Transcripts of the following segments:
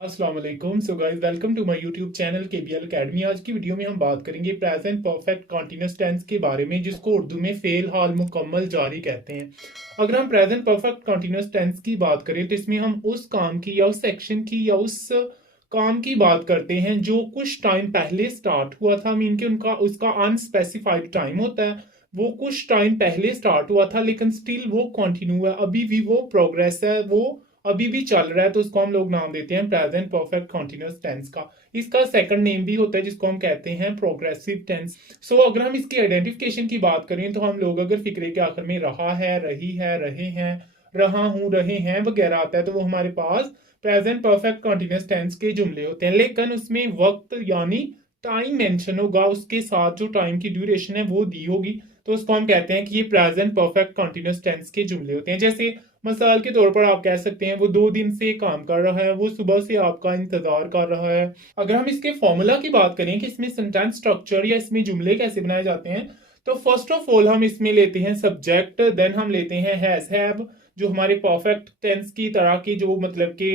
अस्सलाम वालेकुम। So guys, welcome to my YouTube channel KBL academy. आज की वीडियो में हम बात करेंगे प्रेजेंट परफेक्ट कॉन्टिन्यूअस टेंस के बारे में, जिसको उर्दू में फेल हाल मुकम्मल जारी कहते हैं। अगर हम प्रेजेंट परफेक्ट कॉन्टिन्यूअस टेंस की बात करें तो इसमें हम उस काम की या उस सेक्शन की या उस काम की बात करते हैं जो कुछ टाइम पहले स्टार्ट हुआ था। मीन कि उनका उसका अनस्पेसिफाइड टाइम होता है। वो कुछ टाइम पहले स्टार्ट हुआ था लेकिन स्टिल वो कंटिन्यू है, अभी भी वो प्रोग्रेस है, वो अभी भी चल रहा है, तो उसको हम लोग नाम देते हैं प्रेजेंट परफेक्ट कॉन्टिन्यूअस टेंस का। इसका सेकंड नेम भी होता है जिसको हम कहते हैं प्रोग्रेसिव टेंस। सो अगर हम इसकी आइडेंटिफिकेशन की बात करें तो हम लोग अगर फिक्रे के आखिर में रहा है, रही है, रहे हैं, रहा हूं, रहे हैं वगैरह आता है तो वो हमारे पास प्रेजेंट परफेक्ट कॉन्टिन्यूअस टेंस के जुमले होते हैं। लेकिन उसमें वक्त यानी टाइम मेंशन होगा, उसके साथ जो टाइम की ड्यूरेशन है वो दी होगी, तो उसको हम कहते हैं कि ये प्रेजेंट परफेक्ट कॉन्टिन्यूअस टेंस के जुमले होते हैं। जैसे मिसाल के तौर पर आप कह सकते हैं वो 2 दिन से काम कर रहा है, वो सुबह से आपका इंतजार कर रहा है। अगर हम इसके फॉर्मूला की बात करें कि इसमें सेंटेंस स्ट्रक्चर या इसमें जुमले कैसे बनाए जाते हैं, तो फर्स्ट ऑफ ऑल हम इसमें लेते हैं सब्जेक्ट, देन हम लेते हैं हैज हैव, जो हमारे परफेक्ट टेंस की तरह के जो मतलब के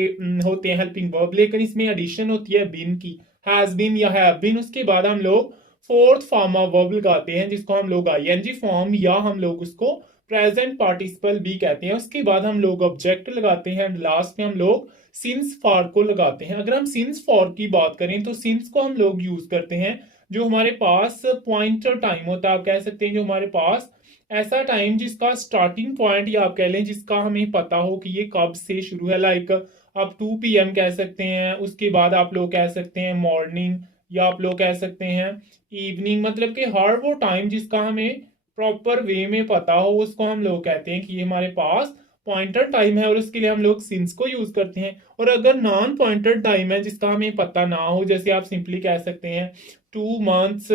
होते हैं हेल्पिंग वर्ब, लेकिन इसमें एडिशन होती है बीन की, हैज बीन या हैव बीन। उसके बाद हम लोग फोर्थ फॉर्म ऑफ वर्ब लगाते हैं जिसको हम लोग आईएनजी फॉर्म या हम लोग उसको प्रेजेंट पार्टिसिपल भी कहते हैं। उसके बाद हम लोग ऑब्जेक्ट लगाते हैं एंड लास्ट में हम लोग सिंस फॉर को लगाते हैं। अगर हम सिंस फॉर की बात करें तो सिंस को हम लोग यूज करते हैं जो हमारे पास पॉइंटर टाइम होता है, आप कह सकते हैं जो हमारे पास ऐसा टाइम जिसका स्टार्टिंग पॉइंट या आप कह लें जिसका हमें पता हो कि ये कब से शुरू है। लाइक आप 2 PM कह सकते हैं, उसके बाद आप लोग कह सकते हैं मॉर्निंग, या आप लोग कह सकते हैं इवनिंग। मतलब कि हर वो टाइम जिसका हमें प्रॉपर वे में पता हो उसको हम लोग कहते हैं कि ये हमारे पास पॉइंटर टाइम है, और उसके लिए हम लोग सिंस को यूज करते हैं। और अगर नॉन पॉइंटर टाइम है जिसका हमें पता ना हो, जैसे आप सिंपली कह सकते हैं 2 मंथ्स,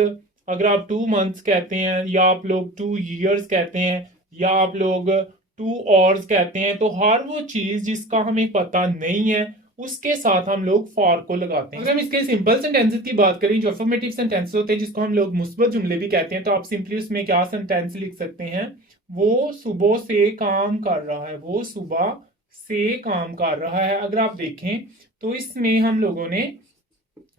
अगर आप 2 मंथ्स कहते हैं, या आप लोग 2 years कहते हैं, या आप लोग 2 hours कहते हैं, तो हर वो चीज जिसका हमें पता नहीं है उसके साथ हम लोग फॉर को लगाते हैं। अगर हम इसके सिंपल सेंटेंसेस की बात करें जो अफर्मेटिव सेंटेंसेस होते हैं जिसको हम लोग मुस्बत जुमले भी कहते हैं, तो आप सिंपली उसमें क्या सेंटेंस लिख सकते हैं, वो सुबह से काम कर रहा है, वो सुबह से काम कर रहा है। अगर आप देखें तो इसमें हम लोगों ने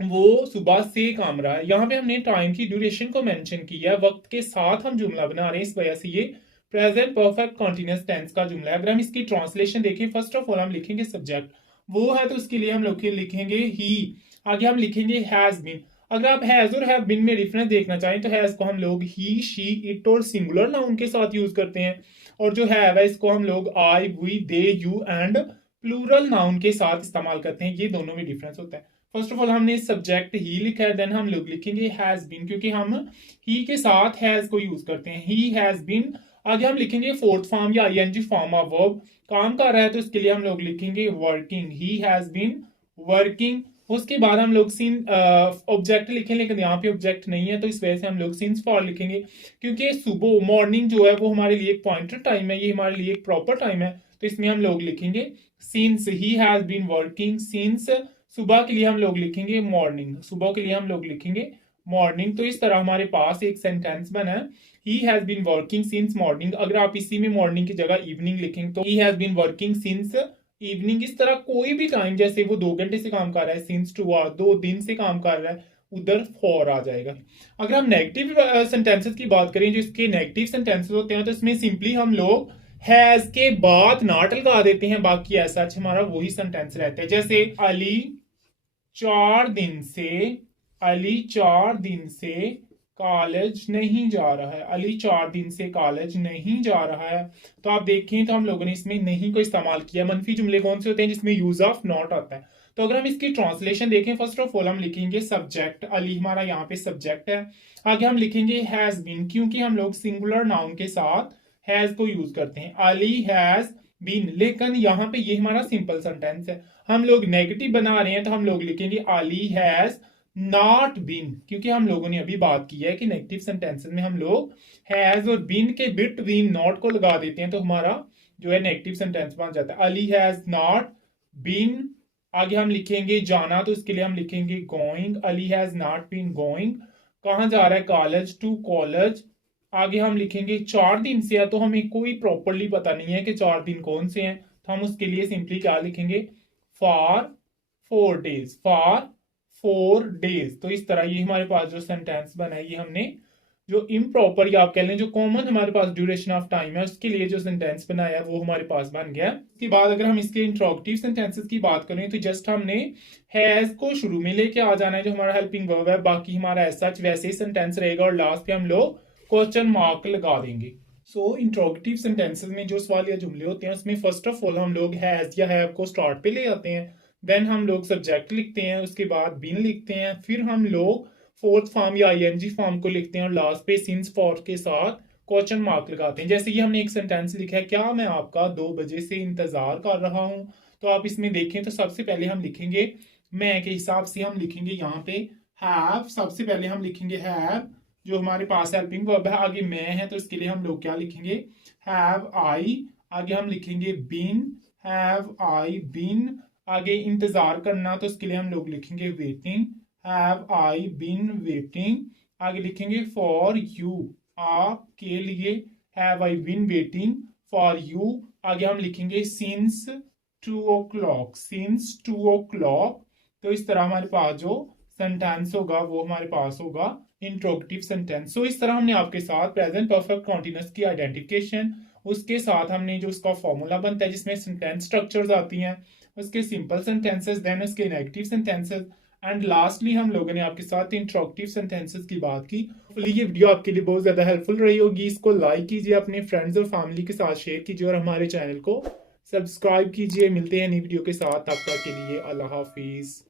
वो सुबह से काम रहा है, यहाँ पे हमने टाइम की ड्यूरेशन को मेंशन किया है, वक्त के साथ हम जुमला बना रहे हैं, इस वजह से ये प्रेजेंट परफेक्ट कॉन्टिन्यूअस टेंस का जुमला है। अगर हम इसकी ट्रांसलेशन देखें, फर्स्ट ऑफ ऑल हम लिखेंगे सब्जेक्ट, वो है तो उसके लिए हम लोग लिखेंगे ही। आगे हम लिखेंगे हैज बीन। अगर आप हैज और हैव बीन में डिफरेंस देखना चाहें तो हैज को हम लोग ही, शी, इट और सिंगुलर नाउन के साथ यूज करते हैं, और जो हैव है इसको हम लोग I, we, they, you and plural noun के साथ इस्तेमाल करते हैं। ये दोनों में डिफरेंस होता है। फर्स्ट ऑफ ऑल हमने सब्जेक्ट ही लिखा है, देन हम लोग लिखेंगे हैज बीन, क्योंकि हम ही के साथ हैज को यूज करते हैं, ही हैज बीन। आगे हम लिखेंगे फोर्थ फॉर्म या आईएनजी फॉर्म ऑफ वर्ब, काम कर रहा है तो इसके लिए हम लोग लिखेंगे working, he has been working. उसके बाद हम लोग सिन ऑब्जेक्ट लिखें, लेकिन यहाँ पे ऑब्जेक्ट नहीं है तो इस वजह से हम लोग सिंस फॉर लिखेंगे, क्योंकि सुबह मॉर्निंग जो है वो हमारे लिए एक पॉइंटर टाइम है, ये हमारे लिए एक प्रॉपर टाइम है, तो इसमें हम लोग लिखेंगे since he has been working since. सुबह के लिए हम लोग लिखेंगे मॉर्निंग, सुबह के लिए हम लोग लिखेंगे मॉर्निंग। तो इस तरह हमारे पास एक सेंटेंस बना है, he has been working since morning. अगर आप इसी में मॉर्निंग की जगह इवनिंग लिखेंगे तो ही has been working since evening. इस तरह कोई भी टाइम, जैसे वो 2 घंटे से काम कर रहा है, सिंस 2 hours, 2 दिन से काम कर रहा है, उधर फॉर आ जाएगा। अगर हम नेगेटिव सेंटेंसेस की बात करें, जो इसके नेगेटिव सेंटेंसेस होते हैं, तो इसमें सिंपली हम लोग हैज के बाद नॉट लगा देते हैं, बाकी ऐसा हमारा वही सेंटेंस रहता है। जैसे अली 4 दिन से, अली 4 दिन से कॉलेज नहीं जा रहा है, अली 4 दिन से कॉलेज नहीं जा रहा है। तो आप देखें तो हम लोगों ने इसमें नहीं को इस्तेमाल किया। मनफी जुमले कौन से होते हैं जिसमें यूज ऑफ नॉट आता है। तो अगर हम इसकी ट्रांसलेशन देखें, फर्स्ट ऑफ ऑल हम लिखेंगे सब्जेक्ट, अली हमारा यहाँ पे सब्जेक्ट है। आगे हम लिखेंगे हैज बीन, क्योंकि हम लोग सिंगुलर नाउन के साथ हैज को यूज करते हैं, अली हैज बीन। लेकिन यहाँ पे ये हमारा सिंपल सेंटेंस है, हम लोग नेगेटिव बना रहे हैं तो हम लोग लिखेंगे अली हैज नॉट बीन, क्योंकि हम लोगों ने अभी बात की है कि नेगेटिव सेंटेंसेस में हम लोग हैज और बीन के बिटवीन नॉट को लगा देते हैं, तो हमारा जो है नेगेटिव सेंटेंस बन जाता है, अली हैज नॉट बीन। आगे हम लिखेंगे जाना, तो इसके लिए हम लिखेंगे going, Ali has not been going. कहाँ जा रहा है, कॉलेज, टू कॉलेज। आगे हम लिखेंगे 4 दिन से है, तो हमें कोई प्रॉपरली पता नहीं है कि 4 दिन कौन से हैं, तो हम उसके लिए सिंपली क्या लिखेंगे, फॉर 4 days, फॉर 4 days। तो इस तरह ये हमारे पास जो सेंटेंस बना है, ये हमने जो इम्प्रॉपर या आप कह लें जो कॉमन हमारे पास ड्यूरेशन ऑफ टाइम है उसके लिए जो सेंटेंस बनाया है वो हमारे पास बन गया। इसके बाद अगर हम इसके इंट्रोगेटिव सेंटेंसेस की बात करें तो जस्ट हमने हैज को शुरू में लेके आ जाना है जो हमारा हेल्पिंग वर्ब है, बाकी हमारा ऐसा वैसे ही सेंटेंस रहेगा और लास्ट पे हम लोग क्वेश्चन मार्क लगा देंगे। सो इंट्रोगेटिव सेंटेंसेस में जो सवाल या जुमले होते हैं उसमें फर्स्ट ऑफ ऑल हम लोग हैज या हैव को स्टार्ट पे ले आते हैं, देन हम लोग सब्जेक्ट लिखते हैं, उसके बाद बीन लिखते हैं, फिर हम लोग फोर्थ फॉर्म या आईएनजी फॉर्म को लिखते हैं और लास्ट पे सिंस फॉर के साथ क्वेश्चन मार्क लगाते हैं। जैसे कि हमने एक सेंटेंस लिखा है, क्या मैं आपका 2 बजे से इंतजार कर रहा हूं। तो आप इसमें देखें तो सबसे पहले हम लिखेंगे मैं के हिसाब से हम लिखेंगे यहाँ पे हैव, सबसे पहले हम लिखेंगे हैव जो हमारे पास हेल्पिंग वर्ब है, आगे मैं है तो इसके लिए हम लोग क्या लिखेंगे हैव आई, आगे हम लिखेंगे बीन, हैव आई बीन, आगे इंतजार करना तो इसके लिए हम लोग लिखेंगे waiting, have I been waiting, आगे लिखेंगे फॉर यू आपके लिए, have I been waiting for you, आगे हम लिखेंगे सिंस 2 o'clock, सिंस 2 o'clock। तो इस तरह हमारे पास जो सेंटेंस होगा वो हमारे पास होगा इंट्रोगेटिव सेंटेंस। सो इस तरह हमने आपके साथ प्रेजेंट परफेक्ट कॉन्टिन्यूअस की आइडेंटिफिकेशन, उसके साथ हमने जो उसका फॉर्मूला बनता है जिसमें सेंटेंस स्ट्रक्चर्स आती हैं, उसके सिंपल सेंटेंसेस, देन उसके नेगेटिव सेंटेंसेस एंड लास्टली हम लोगों ने आपके साथ इंट्रोगेटिव सेंटेंसेस की बात की। ये वीडियो आपके लिए बहुत ज्यादा हेल्पफुल रही होगी। इसको लाइक कीजिए, अपने फ्रेंड्स और फैमिली के साथ शेयर कीजिए और हमारे चैनल को सब्सक्राइब कीजिए। मिलते हैं नई वीडियो के साथ, तब तक के लिए अल्लाह हाफिज।